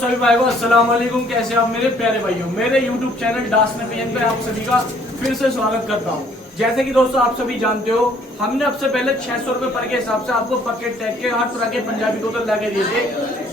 सभी भाई को अस्सलाम वालेकुम। कैसे आप मेरे प्यारे भाइयों, मेरे YouTube चैनल डास नबीयन पे आप सभी का फिर से स्वागत करता हूं। जैसे कि दोस्तों आप सभी जानते हो, हमने आपसे पहले 600 रुपए पर के हिसाब से आपको पकेट टैग के हर तरह के पंजाबी कबूतर लाके दिए थे,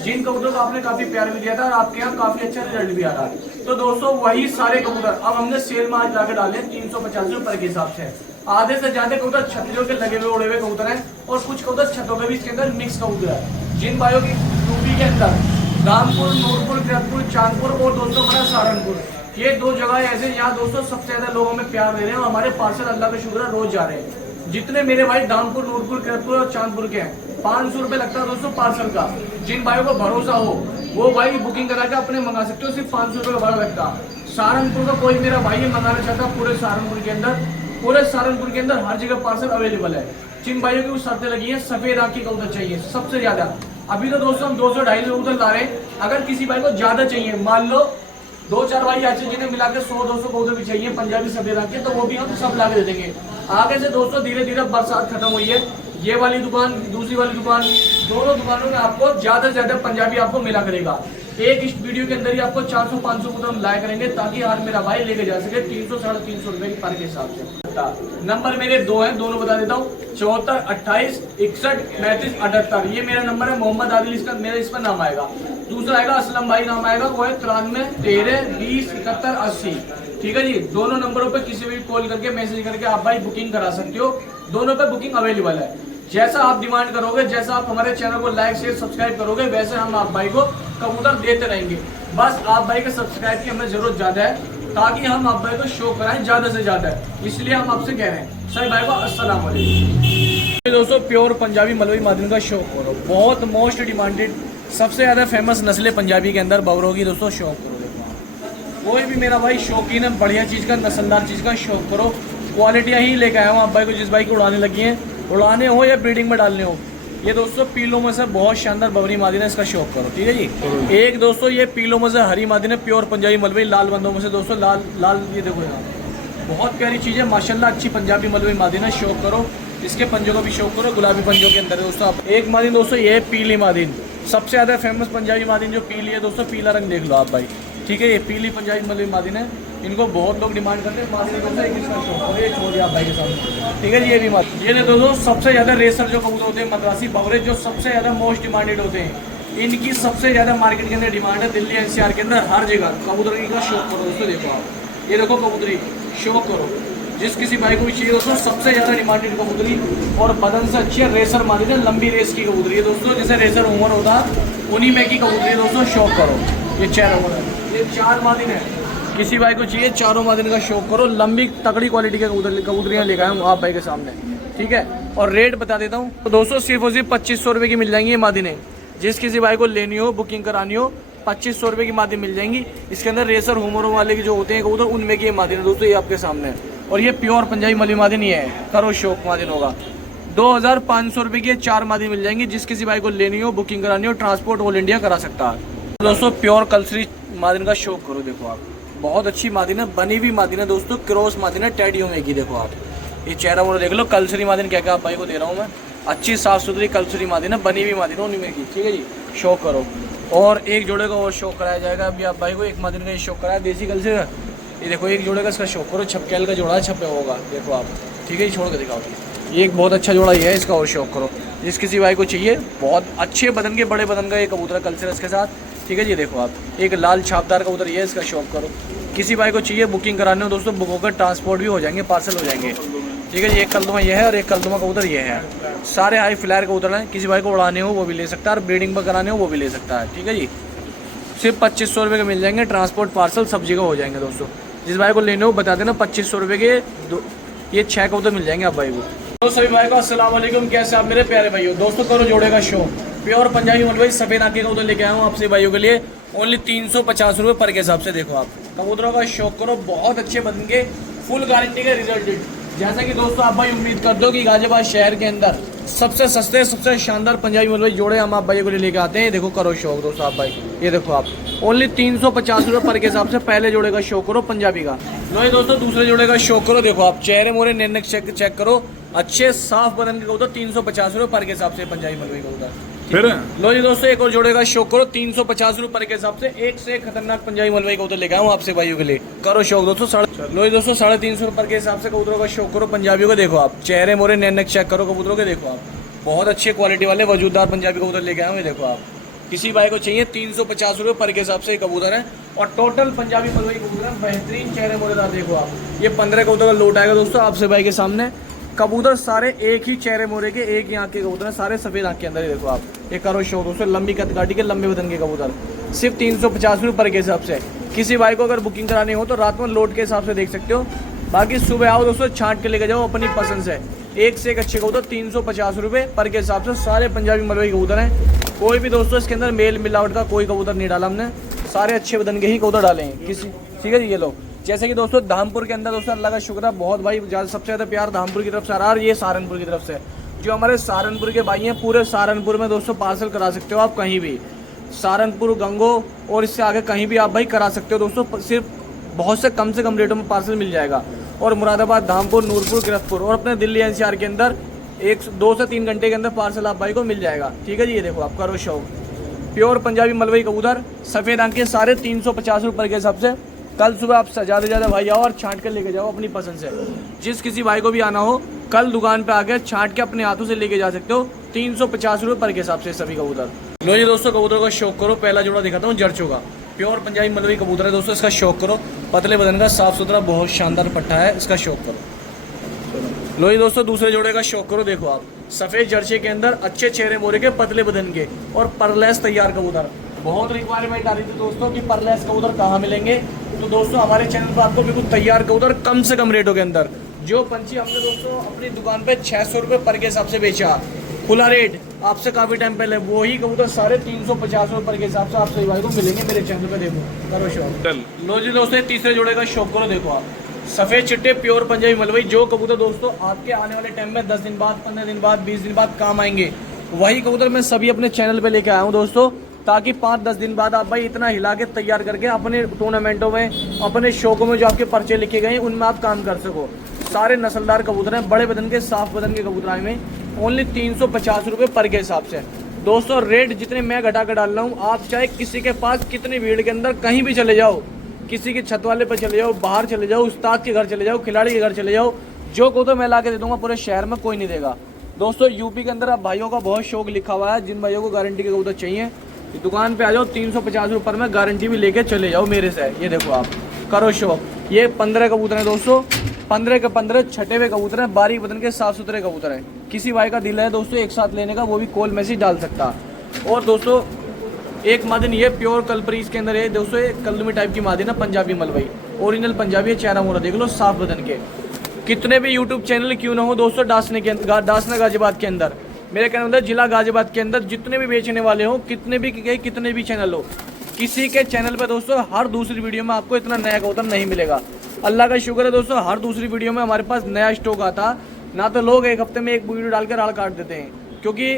जिन कबूतरों को आपने काफी प्यार भी दिया था और आपके यहाँ काफी अच्छा रिजल्ट भी आ रहा है। तो दोस्तों वही सारे कबूतर अब हमने सेल में आज लाके डाले 350 रुपए पर के हिसाब से। आधे से ज्यादा कबूतर छतरियों के लगे हुए उड़े हुए कबूतर हैं और कुछ कबूतर छतों के भी इसके अंदर मिक्स कबूतर है। जिन भाइयों की यूपी के अंदर रामपुर, नूरपुर, गिरधपुर, चांदपुर और दोस्तों हमारा सहारनपुर, ये दो जगह ऐसे यहाँ दोस्तों सबसे ज्यादा लोगों में प्यार दे रहे हैं और हमारे पार्सल अल्लाह का शुक्र है रोज जा रहे हैं। जितने मेरे भाई दामपुर, नूरपुर, गिरधपुर और चांदपुर के हैं, 500 रुपए लगता है दोस्तों पार्सल का। जिन भाइयों को भरोसा हो वो भाई बुकिंग करा के अपने मंगा सकते हो, सिर्फ 500 रुपए का भाड़ा लगता है। सहारनपुर का कोई मेरा भाई मंगाना चाहता है, पूरे सहारनपुर के अंदर हर जगह पार्सल अवेलेबल है। जिन भाइयों की शर्तें लगी है, सफेद आंख की कबूतर चाहिए सबसे ज्यादा। अभी तो दोस्तों हम 200-250 कबूतर ला रहे हैं। अगर किसी भाई को ज्यादा चाहिए, मान लो 2-4 भाई ऐसे जिन्हें मिला के 100-200 कबूतर भी चाहिए पंजाबी सफेद आंख के, तो वो भी हम सब ला के दे देंगे। आगे से दोस्तों धीरे धीरे बरसात खत्म हुई है, ये वाली दुकान, दूसरी वाली दुकान, दोनों दुकानों में आपको ज्यादा से ज्यादा पंजाबी आपको मिला करेगा। एक इस वीडियो के अंदर ही आपको 400-500 कबूतर हम लाया करेंगे, ताकि हर मेरा भाई लेके जा सके 300-350 रुपए की पर के हिसाब से। नंबर मेरे दो हैं, दोनों बता देता हूँ, 74 28 61 35 78। ये मेरा नंबर है। मोहम्मद आदिल इसका मेरा इस पर नाम आएगा। दूसरा आएगा असलम भाई नाम आएगा, वो है 93 13 20 71 80। ठीक है जी। दोनों नंबरों पे किसी भी कॉल करके मैसेज करके आप भाई बुकिंग करा सकते हो। दोनों पे बुकिंग अवेलेबल है। जैसा आप डिमांड करोगे, जैसा आप हमारे चैनल को लाइक शेयर सब्सक्राइब करोगे, वैसे हम आप भाई को कबूतर देते रहेंगे। बस आप भाई के सब्सक्राइब की हमें जरूरत ज्यादा है, ताकि हम आप भाई को शो कराएं ज्यादा से ज्यादा, इसलिए हम आपसे कह रहे हैं। सभी भाई को अस्सलाम वालेकुम। दोस्तों प्योर पंजाबी मलवई मादरी का शौक करो, बहुत मोस्ट डिमांडेड सबसे ज्यादा फेमस नस्लें पंजाबी के अंदर बवरों की दोस्तों शौक करो। कोई भी मेरा भाई शौकीन है बढ़िया चीज का, नस्लदार चीज का शौक करो। क्वालिटियां ही लेके आया हूँ आप भाई को, जिस भाई को उड़ाने लगी हैं, उड़ाने हो या ब्रीडिंग में डालने हो। ये दोस्तों पीलों में से बहुत शानदार बवरी मादी है, इसका शौक करो। ठीक है जी। एक दोस्तों ये पीलों में से हरी मादी है, प्योर पंजाबी मलवई लाल बंदों में से दोस्तों लाल लाल, ये देखो यहाँ बहुत प्यारी चीज है माशाल्लाह, अच्छी पंजाबी मलवई मादी है, शौक करो। इसके पंजों का भी शौक करो, गुलाबी पंजों के अंदर दोस्तों। एक मादिन दोस्तों ये है पीली मादिन, सबसे ज्यादा फेमस पंजाबी मादिन जो पीली है दोस्तों, पीला रंग देख लो आप भाई। ठीक है, ये पीली पंजाबी मलवई मादिन है, इनको बहुत लोग डिमांड करते हैं। मादिन दोस्तों एक इसका शौक और ये छोड़ दिया आप भाई के सामने। ठीक है जी। ये भी मादिन, ये दोस्तों सबसे ज्यादा रेसर जो कबूतर होते हैं, मद्रासी बवरे जो सबसे ज्यादा मोस्ट डिमांडेड होते हैं, इनकी सबसे ज्यादा मार्केट के अंदर डिमांड है। दिल्ली एनसीआर के अंदर हर जगह कबूतरी का शौक करो दोस्तों। देखो आप, ये देखो कबूतरी शौक करो, जिस किसी भाई को भी चाहिए दोस्तों। सबसे ज्यादा डिमांडेड कबूतरी और बदन से अच्छी है, रेसर मादिन है, लंबी रेस की कबूतरी है दोस्तों। जैसे रेसर उमर होता उन्हीं में की कबूतरी दोस्तों, शौक करो। ये चेहरा उमर है, ये 4 मादिन है, किसी भाई को चाहिए चारों मादिन का शौक करो। लंबी तगड़ी क्वालिटी के कबूतरियाँ लेकर आया हूँ आप भाई के सामने। ठीक है, और रेट बता देता हूँ तो दोस्तों सिर्फ और सिर्फ 2500 रुपये की मिल जाएंगी ये मादिनें। जिस किसी भाई को लेनी हो, बुकिंग करानी हो, 2500 रुपये की मादिन मिल जाएंगी। इसके अंदर रेसर हुमरों वाले के जो होते हैं कबूतर, उनमें की ये मादिन है दोस्तों, ये आपके सामने है। और ये प्योर पंजाबी मलवई मादिन ये है, करो शौक मादिन होगा। 2500 रुपये की 4 मादिन मिल जाएंगी। जिस किसी भाई को लेनी हो, बुकिंग करानी हो, ट्रांसपोर्ट ऑल इंडिया करा सकता है दोस्तों। प्योर कलसरी मादिन का शौक करो। देखो आप, बहुत अच्छी मादिन है, बनी हुई मादिन है दोस्तों, क्रॉस मादिन है टैडियो में की। देखो आप, ये चेहरा वो देख लो, कलसरी मादिन क्या क्या आप भाई को दे रहा हूँ मैं, अच्छी साफ सुथरी कलसरी मादिन है, बनी हुई मादिन है उन्हीं में की। ठीक है जी, शौक करो। और एक जोड़े का और शौक कराया जाएगा अभी आप भाई को, एक मादिन का ये शौक कराया देसी कलसरी का। ये देखो एक जोड़े का इसका शौक करो, छपकेल का जोड़ा छपे होगा, देखो आप। ठीक है जी, छोड़ के दिखाओ। ये एक बहुत अच्छा जोड़ा ये है, इसका और शौक करो। जिस किसी भाई को चाहिए, बहुत अच्छे बदन के, बड़े बदन का ये कबूतर कल्चर इसके साथ। ठीक है जी, देखो आप, एक लाल छापदार कबूतर ये है, इसका शौक करो। किसी भाई को चाहिए, बुकिंग कराने हो दोस्तों, बुक होकर ट्रांसपोर्ट भी हो जाएंगे, पार्सल हो जाएंगे। ठीक है जी। एक कलदुमा ये है और एक कलदुमा कबूतर ये है, सारे हाई फ्लायर कबूतर हैं। किसी भाई को उड़ाने हो वो भी ले सकता है, और ब्रीडिंग पर कराने हो वो भी ले सकता है। ठीक है जी। सिर्फ 2500 रुपये के मिल जाएंगे, ट्रांसपोर्ट पार्सल सब जगह हो जाएंगे दोस्तों। जिस भाई को लेने हो बता देना, 2500 रुपये के ये 6 कबूतर मिल जाएंगे आप भाई को। तो सभी भाई को अस्सलाम वालेकुम, कैसे आप मेरे प्यारे भाइयों। दोस्तों करो जोड़े का शौक, प्योर पंजाबी मलवई सफेद आंख के कबूतर लेके आया हूँ आपसे भाइयों के लिए, ओनली 350 रुपये पर के हिसाब से। देखो आप, कबूतरों का शौक करो, बहुत अच्छे बन के, फुल गारंटी के रिजल्ट। जैसा कि दोस्तों आप भाई उम्मीद कर दो कि गाजियाबाद शहर के अंदर सबसे सस्ते, सबसे शानदार पंजाबी मलवई जोड़े हम आप भाइयों को लेके आते हैं। देखो करो शौक दोस्तों आप भाई, ये देखो आप, ओनली 350 रुपये पर के हिसाब से। पहले जोड़े का शौक करो पंजाबी का। लो ये दोस्तों दूसरे जोड़े का शौक करो। देखो आप, चेहरे मोरे नैनक चेक करो, अच्छे साफ बदन के कबूतर 350 रुपये पर के हिसाब से पंजाबी मलवई कबूतर। फिर लो जी दोस्तों, एक और जोड़े का शौक करो 350 रुपए के हिसाब से। एक से एक खतरनाक पंजाबी मलवई कबूतर लेके आऊँ आपसे भाइयों के लिए। करो शौक दोस्तों। लो जी दोस्तों, 350 रुपए के हिसाब से कबूतरों का शौक करो पंजाबियों को। देखो आप चेहरे मोरे नैनक चेक करो कबूतरों के। देखो आप बहुत अच्छे क्वालिटी वाले वजूददार पंजाबी कबूतर लेके आए हैं। देखो आप किसी भाई को चाहिए 350 रुपये पर के हिसाब से कबूतर है। और टोटल पंजाबी मलवई कबूतर बेहतरीन चेहरे मोरेदार। देखो आप ये 15 कबूतर का लोट आएगा दोस्तों आपसे भाई के सामने। कबूतर सारे एक ही चेहरे मोरे के, एक ही आंख के कबूतर हैं, सारे सफेद आंख के अंदर ही। देखो आप ये करो शो दोस्तों, लंबी कदकाठी के लंबे वजन के कबूतर सिर्फ 350 रुपये पर के हिसाब से। किसी भाई को अगर बुकिंग करानी हो तो रात में लोट के हिसाब से देख सकते हो। बाकी सुबह आओ दोस्तों, छांट के लेके जाओ अपनी पसंद से। एक से एक अच्छे कबूतर 350 रुपये पर के हिसाब से सारे पंजाबी मलवई कबूतर हैं। कोई भी दोस्तों इसके अंदर मेल मिलावट का कोई कबूतर नहीं डाला हमने, सारे अच्छे वजन के ही कबूतर डाले हैं किसी। ठीक है जी, ये लो जैसे कि दोस्तों धामपुर के अंदर दोस्तों अल्लाह का शुक्र है बहुत भाई सबसे ज़्यादा प्यार धामपुर की तरफ से आ रहा है। और ये सहारनपुर की तरफ से जो हमारे सहारनपुर के भाई हैं, पूरे सहारनपुर में दोस्तों पार्सल करा सकते हो आप कहीं भी। सहारनपुर, गंगो और इससे आगे कहीं भी आप भाई करा सकते हो दोस्तों। सिर्फ बहुत से कम रेटों में पार्सल मिल जाएगा। और मुरादाबाद, धामपुर, नूरपुर, गिरफ्तपुर और अपने दिल्ली एनसीआर के अंदर 2 से 3 घंटे के अंदर पार्सल आप भाई को मिल जाएगा। ठीक है जी, ये देखो आप करो शौक प्योर पंजाबी मलवई कबूतर सफ़ेद आंखें सारे 350 रुपये के हिसाब से। कल सुबह आप ज़्यादा से ज़्यादा भाई आओ और छांट कर लेके जाओ अपनी पसंद से। जिस किसी भाई को भी आना हो कल दुकान पे आके छांट के अपने हाथों से लेके जा सकते हो। 350 रुपये पर के हिसाब से सभी कबूतर। लो जी दोस्तों, कबूतर का शौक करो। पहला जोड़ा दिखाता हूँ जर्चों का, प्योर पंजाबी मलवई कबूतर है दोस्तों। इसका शौक करो, पतले बदन का, साफ सुथरा, बहुत शानदार पट्टा है, इसका शौक करो। लो जी दोस्तों, दूसरे जोड़े का शौक करो। देखो आप सफ़ेद जर्सी के अंदर अच्छे चेहरे मोरे के, पतले बदन के और परलेस तैयार कबूतर। बहुत रिक्वायरमेंट आ रही थी दोस्तों कि परलेस कबूतर कहाँ मिलेंगे। तो दोस्तों हमारे चैनल पर आपको बिल्कुल तैयार कबूतर कम से कम रेटों के अंदर, जो पंछी हमने दोस्तों अपनी दुकान पे 600 रुपये पर के हिसाब से बेचा, खुला रेट आपसे काफ़ी टाइम पहले, वही कबूतर सारे 350 रुपये पर के हिसाब से आप सही भाई को मिलेंगे मेरे चैनल पे। देखो करो शौक। लो जी दोस्तों, तीसरे जोड़े का शौक करो। देखो आप सफ़ेद चिट्टे प्योर पंजाबी मलवई, जो कबूतर दोस्तों आपके आने वाले टाइम में 10 दिन बाद, 15 दिन बाद, 20 दिन बाद काम आएंगे, वही कबूतर मैं सभी अपने चैनल पे लेके आया हूँ दोस्तों। ताकि 5-10 दिन बाद आप भाई इतना हिला के तैयार करके अपने टूर्नामेंटों में, अपने शौकों में जो आपके पर्चे लिखे गए हैं उनमें आप काम कर सको। सारे नस्लदार कबूतर हैं, बड़े बदन के, साफ बदन के कबूतर आए में ओनली 350 रुपये पर के हिसाब से दोस्तों। रेट जितने मैं घटा कर डाल रहा हूँ, आप चाहे किसी के पास कितनी भीड़ के अंदर कहीं भी चले जाओ, किसी के छत वाले पर चले जाओ, बाहर चले जाओ, उस्ताद के घर चले जाओ, खिलाड़ी के घर चले जाओ, जो कबूतर मैं ला के दे दूँगा पूरे शहर में कोई नहीं देगा दोस्तों। यूपी के अंदर आप भाइयों का बहुत शौक लिखा हुआ है, जिन भाइयों को गारंटी के कबूतर चाहिए दुकान पे आ जाओ, 350 रुपये में गारंटी भी लेके चले जाओ मेरे से। ये देखो आप करो शौक। ये 15 कबूतर हैं दोस्तों, 15 के 15 छठे हुए कबूतर हैं, बारीक बदन के, साफ सुथरे कबूतर हैं। किसी भाई का दिल है दोस्तों एक साथ लेने का, वो भी कॉल मैसेज डाल सकता। और दोस्तों एक मादिन ये प्योर कलपरी इसके अंदर है दोस्तों, ये कलमी टाइप की मादिन है पंजाबी मलवई, ओरिजिनल पंजाबी है। चेहरा मोरा देख लो, साफ बदन के। कितने भी यूट्यूब चैनल क्यों ना हो दोस्तों, डासना गाजियाबाद के अंदर, मेरे कहने मतलब जिला गाजियाबाद के अंदर जितने भी बेचने वाले हो, कितने भी चैनल हो, किसी के चैनल पे दोस्तों हर दूसरी वीडियो में आपको इतना नया कबूतर नहीं मिलेगा। अल्लाह का शुक्र है दोस्तों, हर दूसरी वीडियो में हमारे पास नया स्टॉक आता ना। तो लोग एक हफ्ते में एक वीडियो डाल कर राड़ काट देते हैं, क्योंकि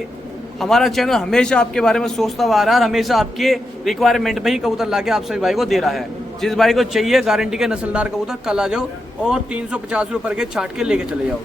हमारा चैनल हमेशा आपके बारे में सोचता हुआ आ रहा है और हमेशा आपके रिक्वायरमेंट पे ही कबूतर ला के आप सभी भाई को दे रहा है। जिस भाई को चाहिए गारंटी के नस्लदार कबूतर, कल आ जाओ और 350 रुपये के छाट के लेके चले जाओ।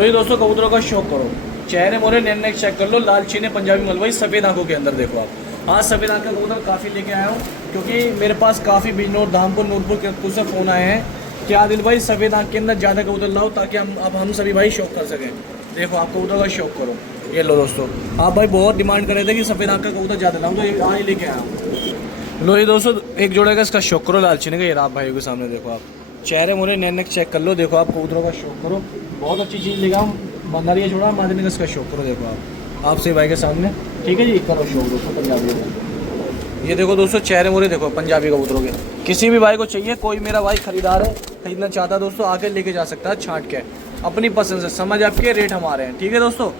तो दोस्तों कबूतरों का शौक करो, चेहरे मोरे नैन चेक कर लो, लाल चीने पंजाबी मलवई सफ़ेद आंखों के अंदर। देखो आप हाँ सफ़ेद आंख का कबूतर काफ़ी लेके आया हूँ, क्योंकि मेरे पास काफ़ी बिजनौर, धामपुर, नूरपुर के से फ़ोन आए हैं कि आदिल भाई सफ़ेद आंख के अंदर ज़्यादा कबूतर लाओ ताकि हम सभी भाई शौक कर सकें। देखो आप कबूतर का शौक करो। ये लो दोस्तों, आप भाई बहुत डिमांड कर रहे थे कि सफ़ेद आंख का कबूतर ज़्यादा लाऊँ, तो आज लेके आया हूँ। लो ये दोस्तों एक जोड़े का इसका शौक करो, लाल चीने का। ये आप भाइयों के सामने देखो आप चेहरे मोरे नैन चेक कर लो। देखो आप कबूतरों का शौक करो, बहुत अच्छी चीज़ लेगा हम बंदारिया छोड़ा मादने का इसका शौक करो। देखो आप से भाई के सामने, ठीक है जी, करो शौक दोस्तों पंजाबी का। ये देखो दोस्तों चेहरे मोरे देखो पंजाबी कबूतरों के। किसी भी भाई को चाहिए, कोई मेरा भाई खरीदार है, खरीदना चाहता है दोस्तों, आके लेके जा सकता है छांट के अपनी पसंद से, समझ आपके रेट हमारे हैं। ठीक है दोस्तों,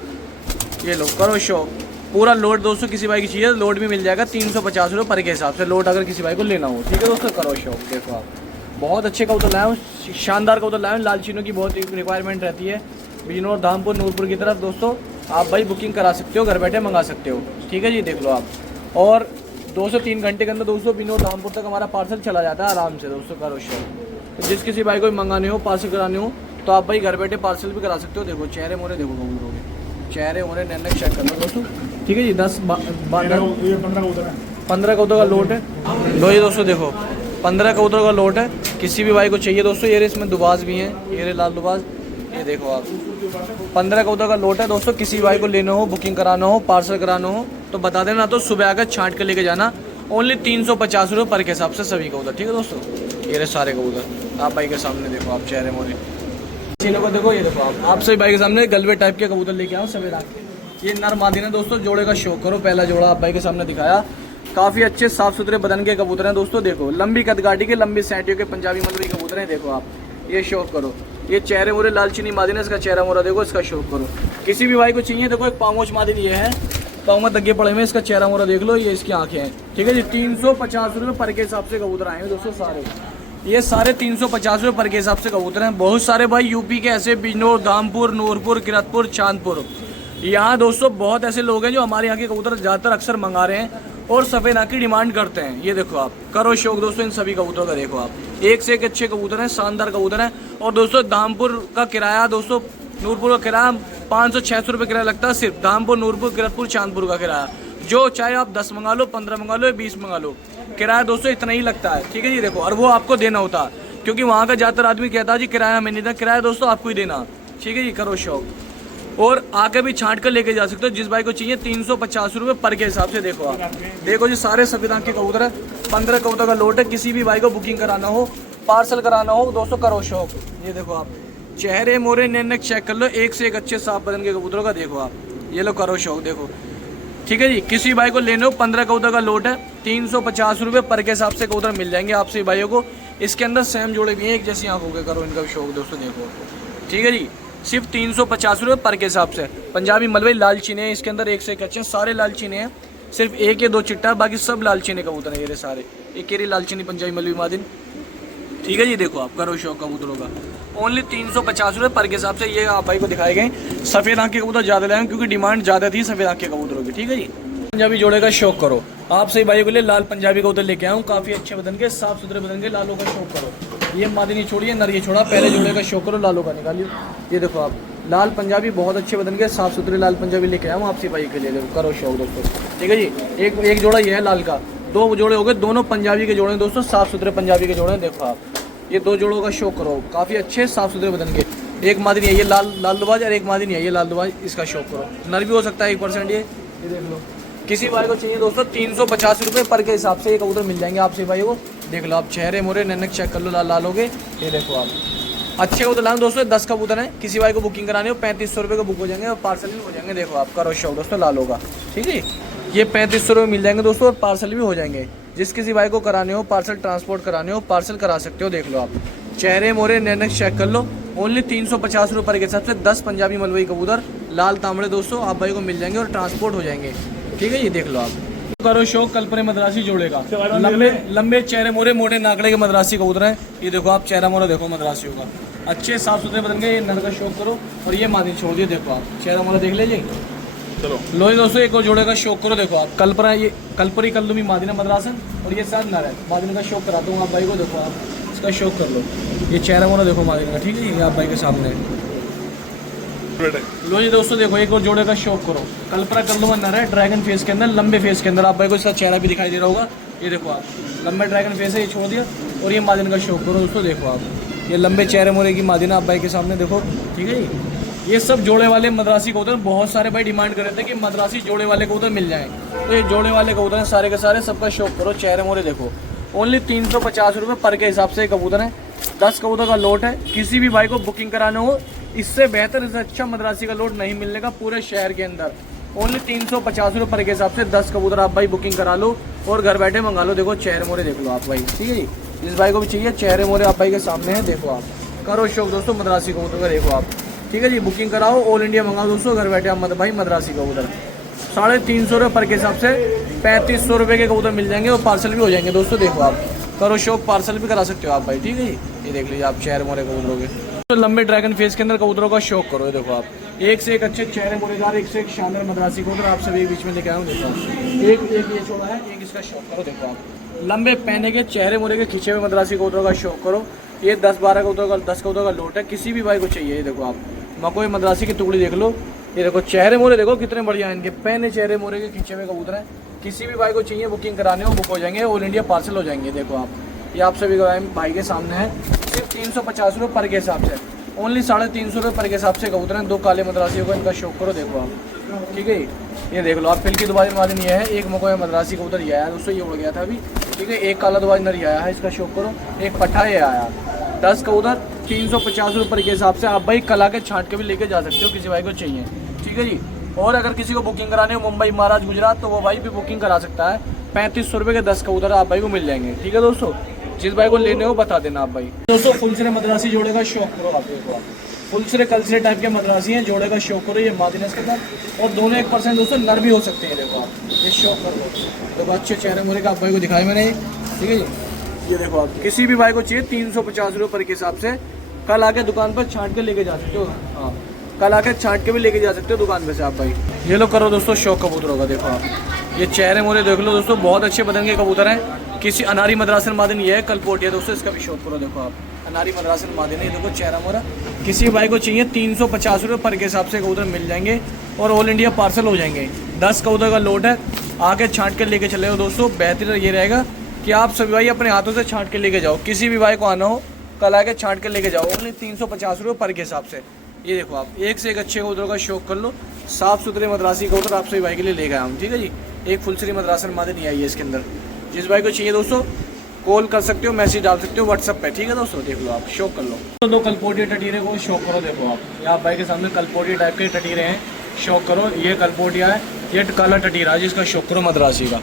ये लो करो शौक। पूरा लोड दोस्तों किसी भाई की चाहिए लोड भी मिल जाएगा 350 रुपये पर के हिसाब से, लोड अगर किसी भाई को लेना हो। ठीक है दोस्तों, करो शौक। देखो आप बहुत अच्छे कबूतर लाए हूँ, शानदार कबूतर लाए हूँ। लाल चीनों की बहुत रिक्वायरमेंट रहती है बिजनौर, धामपुर, नूरपुर की तरफ दोस्तों। आप भाई बुकिंग करा सकते हो, घर बैठे मंगा सकते हो। ठीक है जी, देख लो आप। और 2 से 3 घंटे के अंदर दोस्तों बिजनौर, धामपुर तक हमारा पार्सल चला जाता है आराम से दोस्तों। करो शौक। तो जिस किसी भाई को मंगाने हो, पार्सल कराने हो, तो आप भाई घर बैठे पार्सल भी करा सकते हो। देखो चेहरे मोरे देखो कबूतरों के, चेहरे मोरे नैन चेक कर लो दोस्तों। ठीक है जी। 10 ये 15 कबूतर है। 15 कबूतर का लोट है। लो ये दोस्तों देखो 15 कबूतर का लोट है। किसी भी भाई को चाहिए दोस्तों, ये रहे इसमें दुबाज भी हैं, ये रहे लाल दुबाज, ये देखो आप 15 कबूतर का लोट है दोस्तों। किसी भाई को लेना हो, बुकिंग कराना हो, पार्सल कराना हो तो बता देना, तो सुबह आकर छांट कर लेके जाना। ओनली 350 रुपये पर के हिसाब से सभी कबूतर, ठीक है दोस्तों। ये रहे सारे कबूतर आप भाई के सामने देखो, आप चेहरे मोरे चीनों को देखो, ये देखो आप सभी भाई के सामने गलवे टाइप के कबूतर लेके आओ सवेरा के। ये नर मादी है दोस्तों, जोड़े का शौक करो। पहला जोड़ा आप भाई के सामने दिखाया, काफ़ी अच्छे साफ सुथरे बदन के कबूतर हैं दोस्तों। देखो लंबी कदगाटी के, लंबी सैटियों के पंजाबी मलबरी कबूतर हैं। देखो आप ये शौक करो, ये चेहरे मोरे लाल चीनी मादी है, इसका चेहरा मोरा देखो, इसका शौक करो। किसी भी भाई को चाहिए देखो, एक पामोच मादी ये है, पाँव में दग्गे पड़े हुए, इसका चेहरा मोरा देख लो, ये इसकी आंखें हैं, ठीक है जी। 350 रुपये पर के हिसाब से कबूतर आए हैं दोस्तों सारे। ये सारे 350 रुपये पर के हिसाब से कबूतर हैं। बहुत सारे भाई यूपी के ऐसे बिजनौर, धामपुर, नूरपुर, किरतपुर, चांदपुर, यहाँ दोस्तों बहुत ऐसे लोग हैं जो हमारे यहाँ के कबूतर ज़्यादातर अक्सर मंगा रहे हैं और सफ़ेद आँख की डिमांड करते हैं। ये देखो आप करो शौक दोस्तों इन सभी कबूतरों का। देखो आप एक से एक अच्छे कबूतर हैं, शानदार कबूतर हैं। और दोस्तों धामपुर का किराया दोस्तों, नूरपुर का किराया 500-600 रुपये किराया लगता है सिर्फ। धामपुर, नूरपुर, किरतपुर, चांदपुर का किराया, जो चाहे आप 10 मंगा लो, 15 मंगा लो, 20 मंगा लो, किराया दोस्तों इतना ही लगता है, ठीक है जी। देखो और वो आपको देना होता है, क्योंकि वहाँ का ज़्यादातर आदमी कहता है जी किराया मैं नहीं देता, किराया दोस्तों आपको ही देना, ठीक है जी। करो शौक और आके भी छांट कर लेके जा सकते हो, जिस भाई को चाहिए 350 रुपये पर के हिसाब से। देखो आप देखो जी सारे सफेद आँख के कबूतर है। 15 कबूतर का लोट है। किसी भी भाई को बुकिंग कराना हो, पार्सल कराना हो दोस्तों, करो शौक। ये देखो आप चेहरे मोरे नैनक चेक कर लो, एक से एक अच्छे साफ बदन के कबूतरों का। देखो आप ये लो करो शौक, देखो ठीक है जी। किसी भाई को लेने हो 15 कबूतर का लोट है, 350 रुपये पर के हिसाब से कबूतर मिल जाएंगे आप सभी भाइयों को। इसके अंदर सेम जोड़े भी हैं, एक जैसी आंखों के। करो इनका शौक दोस्तों, देखो ठीक है जी। सिर्फ 350 रुपये पर के हिसाब से। पंजाबी मलबई लाल चीने हैं, इसके अंदर एक से एक अच्छे सारे लाल चीने हैं। सिर्फ एक या दो चिट्टा, बाकी सब लाल चीने कबूतर हैं ये सारे। एक केरी लाल चीनी पंजाबी मलबई मादिन, ठीक है जी। देखो आप करो शौक कबूतरों का। ओनली 350 रुपये पर के हिसाब से ये आप भाई को दिखाए गए। सफ़ेद आँख के कबूतर ज़्यादा लाए क्योंकि डिमांड ज़्यादा थी सफ़ेद आँख के कबूतरों की, ठीक है जी। पंजाबी जोड़े का शौक करो। आप सही भाइयों के लिए लाल पंजाबी कबूतर लेके आऊँ, काफ़ी अच्छे बदन के, साफ सुथरे बदन के लालों का शौक करो। ये मादिनी छोड़िए, नर ये छोड़ा, पहले जोड़े का शौक करो, लालों का निकालिए। ये देखो आप लाल पंजाबी बहुत अच्छे बदन के, साफ सुथरे लाल पंजाबी लेके आऊँ आप सही भाई के लिए। देखो करो शौक दोस्तों, ठीक है जी। एक जोड़ा ये है लाल का, 2 जोड़े हो गए, दोनों पंजाबी के जोड़े हैं दोस्तों, साफ सुथरे पंजाबी के जोड़े हैं। देखो आप ये 2 जोड़ों का शौक करो, काफ़ी अच्छे साफ सुथरे बदन के। एक मादिनी है ये लाल दुबाज और एक मादिनी है ये लाल दुबाज, इसका शौक करो। नर भी हो सकता है 1%। ये देख लो। किसी भाई को चाहिए दोस्तों 350 रुपये पर के हिसाब से ये कबूतर मिल जाएंगे आप सभी भाई को। देख लो आप चेहरे मोरे नैनक चेक कर लो, लाल हो गए। ये देखो आप अच्छे कबूतर लाओ दोस्तों, 10 कबूतर हैं। किसी भाई को बुकिंग करानी हो 3500 रुपये का बुक हो जाएंगे और पार्सल भी हो जाएंगे। देखो आप करो शौक दोस्तों लालों का, ठीक है। ये 3500 रुपये मिल जाएंगे दोस्तों और पार्सल भी हो जाएंगे। जिस किसी भाई को कराने हो, पार्सल ट्रांसपोर्ट कराने हो, पार्सल करा सकते हो। देख लो आप चेहरे मोरे नैनक चेक कर लो। ओनली 350 रुपये के हिसाब से 10 पंजाबी मलबई कबूतर लाल तांबड़े दोस्तों आप भाई को मिल जाएंगे और ट्रांसपोर्ट हो जाएंगे, ठीक है। ये देख लो आप करो शौक कल्पने मद्रासी जोड़ेगा। लंबे चेहरे मोरे मोटे नाकड़े के मद्रासी कबूतर हैं। ये देखो आप चेहरा मोरा देखो मद्रासियों का, अच्छे साफ सुथरे बदन के। ये नर का शौक करो और ये मादी छोड़ दिए। देखो आप चेहरा मोरा देख लीजिए। चलो लो दोस्तों एक और जोड़े का शौक करो। देखो आप कल्परी कल्लुमी मादिना मद्रासन और ये साथ नर है। मादिना का शौक कराता हूँ आप भाई को। देखो आप इसका शौक कर लो। ये चेहरा मोरा देखो मादिना का, ठीक है। ये आप भाई के सामने लो जी दोस्तों। देखो एक और जोड़े का शौक करो। कल्परा कल्लुमा नर है, ड्रैगन फेस के अंदर, लंबे फेस के अंदर। आप भाई को इसका चेहरा भी दिखाई दे रहा होगा। ये देखो आप लंबे ड्रैगन फेस है, ये छोड़ दिया। और ये मादिन का शौक करो दोस्तों। देखो आप ये लंबे चेहरे मोरे की मादिना आप भाई के सामने देखो, ठीक है। ये सब जोड़े वाले मद्रासी कबूतर। बहुत सारे भाई डिमांड कर रहे थे कि मद्रासी जोड़े वाले कबूतर मिल जाएं, तो ये जोड़े वाले कबूतर हैं सारे के सारे। सबका शौक करो, चेहरे मोरे देखो। ओनली 350 रुपये पर के हिसाब से कबूतर है। 10 कबूतर का लोट है। किसी भी भाई को बुकिंग कराना हो, इससे बेहतर, इससे अच्छा मद्रासी का लोट नहीं मिलने का पूरे शहर के अंदर। ओनली 350 रुपये पर के हिसाब से 10 कबूतर आप भाई बुकिंग करा लो और घर बैठे मंगा लो। देखो चेहरे मोरे देख लो आप भाई, ठीक है जी। जिस भाई को भी चाहिए चेहरे मोरे आप भाई के सामने है। देखो आप करो शौक दोस्तों मद्रासी कबूतर का। देखो आप, ठीक है जी। बुकिंग कराओ, ऑल इंडिया मंगाओ दोस्तों, घर बैठे आप भाई मद्रासी कबूतर 350 रुपये पर के हिसाब से 3500 रुपये के कबूतर मिल जाएंगे और पार्सल भी हो जाएंगे दोस्तों। देखो आप करो शौक, पार्सल भी करा सकते हो आप भाई, ठीक है जी। ये देख लीजिए आप चेहरे मोरे कबूतरों के। तो लंबे ड्रैगन फेस के अंदर कबूतरों का शौक करो। ये देखो आप एक से एक अच्छे चेहरे मोरेदार, एक से एक शानदार मद्रासी कबूतर आप सभी बीच में लेके आऊँ। देखो एक ये छोड़ा है, एक इसका शौक करो। देखो आप लंबे पहने के चेहरे मोरे के खींचे हुए मद्रासी कबूतरों का शौक करो। ये 10-12 कबूतरों का 10 कबूतरों का लोट है। किसी भी भाई को चाहिए। ये देखो आप मकोई मद्रासी की टुकड़ी देख लो, ये देखो चेहरे मोरे देखो कितने बढ़िया हैं इनके, पैने चेहरे मोरे के खींचे हुए कबूतर हैं। किसी भी भाई को चाहिए बुकिंग कराने हो बुक हो जाएंगे, ऑल इंडिया पार्सल हो जाएंगे। देखो आप, ये आप सभी भाई के सामने है, सिर्फ 350 रुपये पर के हिसाब से, ओनली 350 रुपये पर के हिसाब से कबूतर हैं। 2 काले मद्रासियों का इनका शौक करो। देखो आप, ठीक है, ये देख लो आप, फिल की दुबारी मादिन ये है, एक मकोया मद्रासी कबूतर ये आया, दोस्तों ये उड़ गया था अभी, ठीक है। एक काला दुबारी नर ये आया है, इसका शौक करो। एक पट्ठा ये आया, 10 कबूतर 350 रुपये पर के हिसाब से। आप भाई कला के छांट के भी लेके जा सकते हो, किसी भाई को चाहिए, ठीक है जी। और अगर किसी को बुकिंग कराने हो मुंबई, महाराष्ट्र, गुजरात, तो वो भाई भी बुकिंग करा सकता है। 3500 रुपये के 10 कबूतर आप भाई को मिल जाएंगे, ठीक है दोस्तों। जिस भाई को लेने हो बता देना आप भाई। दोस्तों फुल सिरे मद्रासी जोड़े का शौक करो आप, देखो आप, फुल सिरे कल सिरे टाइप के मद्रासी हैं, जोड़े का शौक करो। ये मादिन है इसके साथ, और दोनों 1% दोस्तों नर भी हो सकते हैं। देखो आप, ये शौक कर लो। देखो अच्छे चेहरे मोरे का आप भाई को दिखाया मैंने, ठीक है जी। ये देखो आप, किसी भी भाई को चाहिए 350 रुपये पर के हिसाब से, कल आके दुकान पर छांट के लेके जा सकते हो। हाँ, कल आके छांट के भी लेके जा सकते हो दुकान पे से आप भाई। ये लो करो दोस्तों शौक कबूतरों का। देखो आप, ये चेहरे मोरे देख लो दोस्तों, बहुत अच्छे बदन के कबूतर हैं। किसी अनारी मद्रासन मादिन ये है, कलपोट है दोस्तों, इसका भी शौक करो। देखो आप, अनारी मद्रासन मादिन है, देखो चेहरा मोरा। किसी भाई को चाहिए 350 रुपये पर के हिसाब से कबूतर मिल जाएंगे, और ऑल इंडिया पार्सल हो जाएंगे। 10 कबूतर का लोड है, आके छांट के लेके चले हो दोस्तों। बेहतर ये रहेगा कि आप सभी भाई अपने हाथों से छांट के लेके जाओ। किसी भी भाई को आना हो कल आके छांट के लेके जाओ, ओनली 350 रुपये पर के हिसाब से। ये देखो आप, एक से एक अच्छे कबूतरों का शौक कर लो। साफ सुथरे मद्रासी कबूतर आप सभी भाई के लिए ले गए हम, ठीक है जी। एक फुलसरी मद्रासन मादिन नहीं आई है इसके अंदर। जिस भाई को चाहिए दोस्तों कॉल कर सकते हो, मैसेज डाल सकते हो व्हाट्सअप पे, ठीक है दोस्तों। देख लो आप, शौक कर लो। तो 2 कलपोटी टटीरे को शौक करो। देखो आप, ये आप भाई के सामने कलपोटी टाइप के टटीरे हैं, शौक करो। ये कलपोटिया है, ये काला टटीरा है जिसका शौक करो मद्रासी का।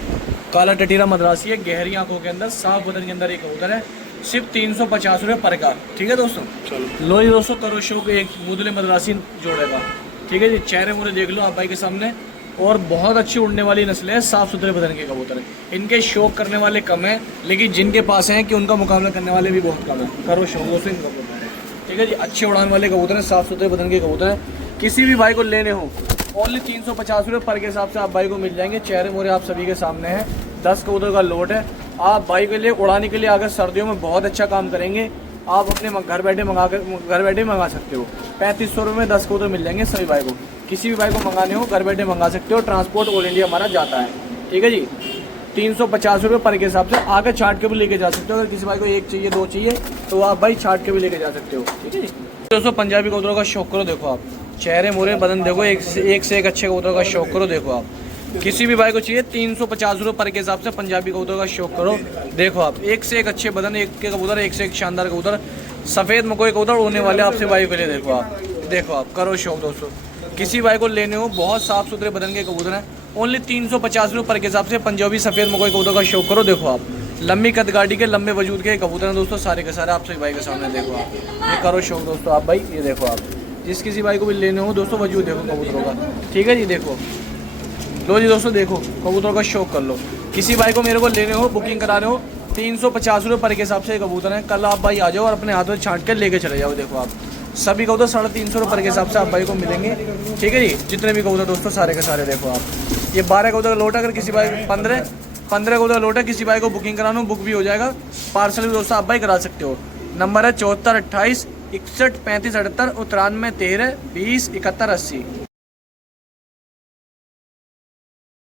काला टटीरा मद्रासी है, गहरी आंखों के अंदर, साफ बदन के अंदर एक कबूतर है, सिर्फ 350 रुपये पर का, ठीक है दोस्तों। चलो लो ये दोस्तों करो शौक, एक मुदले मद्रासी जोड़ेगा, ठीक है जी। चेहरे मुरे देख लो आप भाई के सामने, और बहुत अच्छी उड़ने वाली नस्लें हैं, साफ सुथरे बदन के कबूतर हैं। इनके शौक करने वाले कम हैं, लेकिन जिनके पास हैं कि उनका मुकाबला करने वाले भी बहुत कम है। करो शौक दोस्तों इन कबूतर, ठीक है जी। अच्छे उड़ान वाले कबूतर हैं, साफ सुथरे बदन के कबूतर हैं। किसी भी भाई को लेने हो ओनली 350 रुपये पर के हिसाब से आप भाई को मिल जाएंगे। चेहरे मोरे आप सभी के सामने हैं, 10 कबूतर का लोड है। आप भाई के लिए उड़ाने के लिए अगर सर्दियों में बहुत अच्छा काम करेंगे, आप अपने घर बैठे मंगा सकते हो। 3500 रुपये में 10 कबूतर मिल जाएंगे सभी भाई को। किसी भी भाई को मंगाने हो घर बैठे मंगा सकते हो, ट्रांसपोर्ट ऑल इंडिया हमारा जाता है, ठीक है जी। 350 रुपये पर के हिसाब से आकर छाट के भी लेके जा सकते हो। अगर किसी भाई को 1 चाहिए 2 चाहिए तो आप भाई छाट के भी लेके जा सकते हो, ठीक है जी। दोस्तों पंजाबी कबूतरों का शौक करो। देखो आप, चेहरे मोरे बदन देखो, एक से एक अच्छे कबूतरों का शौक करो। देखो आप, किसी भी भाई को चाहिए 350 रुपये पर के हिसाब से पंजाबी कबूतरों का शौक करो। देखो आप, एक से एक अच्छे बदन, एक के कबूतर, एक से एक शानदार कबूतर, सफ़ेद मकोई कबूतर उड़ने वाले आपसे भाई के लिए। देखो आप करो शौक दोस्तों। किसी भाई को लेने हो, बहुत साफ सुथरे बदन के कबूतर हैं, ओनली 350 रुपये पर के हिसाब से पंजाबी सफ़ेद मकोई कबूतर का शौक करो। देखो आप, लंबी कद गाड़ी के, लंबे वजूद के कबूतर हैं दोस्तों, सारे के सारे आप सभी भाई के सामने। देखो आप, ये करो शौक दोस्तों आप भाई। ये देखो आप, जिस किसी भाई को भी लेने हो दोस्तों, वजूद देखो कबूतरों का, ठीक है जी। देखो लो जी दोस्तों, देखो कबूतरों का शौक कर लो। किसी भाई को मेरे को लेने हो, बुकिंग कराने हो, 350 रुपये पर के हिसाब से कबूतर हैं। कल आप भाई आ जाओ और अपने हाथों से छांट कर लेके चले जाओ। देखो आप, सभी कबूतर 350 रुपये पर के हिसाब से आप भाई को मिलेंगे, ठीक है जी। जितने भी कबूतर दोस्तों सारे के सारे। देखो आप, ये 12 कबूतर का लोट है। अगर किसी भाई 15 कबूतर का लोट है, किसी भाई को बुकिंग कराना हो बुक भी हो जाएगा, पार्सल भी दोस्तों आप भाई करा सकते हो। नंबर है 74 28 61 35 78 93 13 20 71 80।